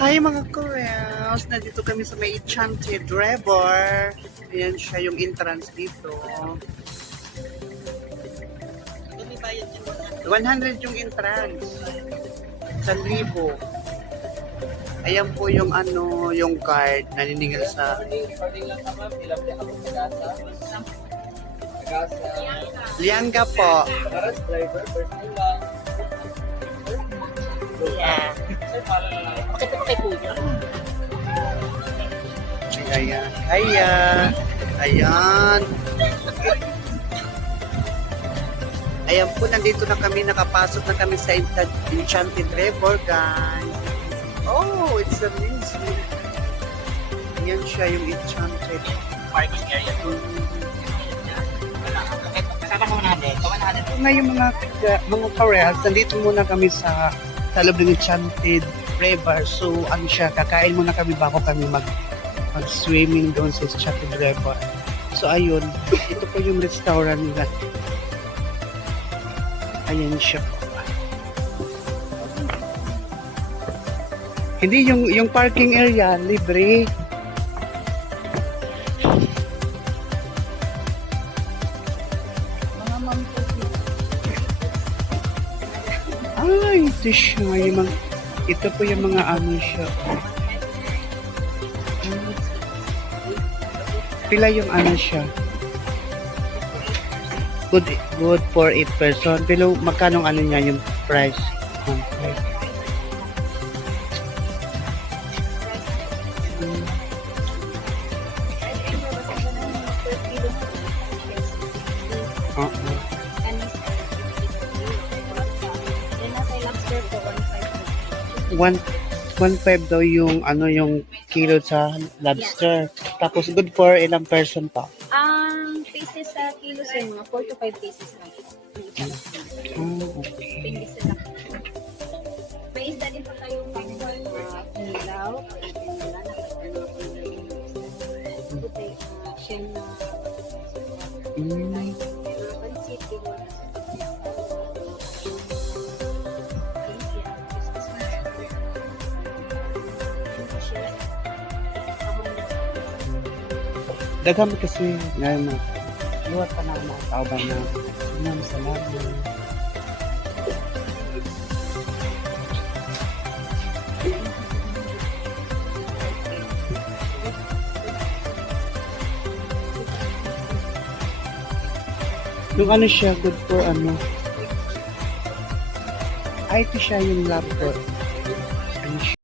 Hi mga Koreans! Nandito kami sa may Enchanted River. Ayan siya yung entrance dito. 100 yung entrance. 1,000. Ayan po yung yung card na niningil sa Lianga po. Yeah. Okay po kay Kuya. Ayan. Ayan. Ayan. Ayan po, nandito na kami, nakapasok na kami sa Enchanted River, guys. Oh, it's amazing. Ayan siya, yung Enchanted. Parking area. Kasama ko 100. 100. Ngayon mga Koreans, nandito muna kami sa loob ng Enchanted River. So, ano siya, kakain muna kami bago kami mag-swimming doon sa Enchanted River. So, ayun, ito po yung restaurant nila. Ayan siya. Hindi yung parking area, libre. Ay, ito siya. Ito po yung mga ano siya. Pila yung ano siya. Good for 8 person. Pero magkano ano niya yung price? Okay. Uh-uh. 1.5 daw yung yung kilo sa lobster. Tapos good for ilang person pa? Pieces sa kilo sir, mga 4 to 5 pieces lang. Okay. Depende sila. May isda din pa tayong nilaw. Shem na pansit. Daghang kasi ngayon luwat pa na ang mga tao ba na salamat. Yung ano siya, good for ano. Ay, ito siya yung lab for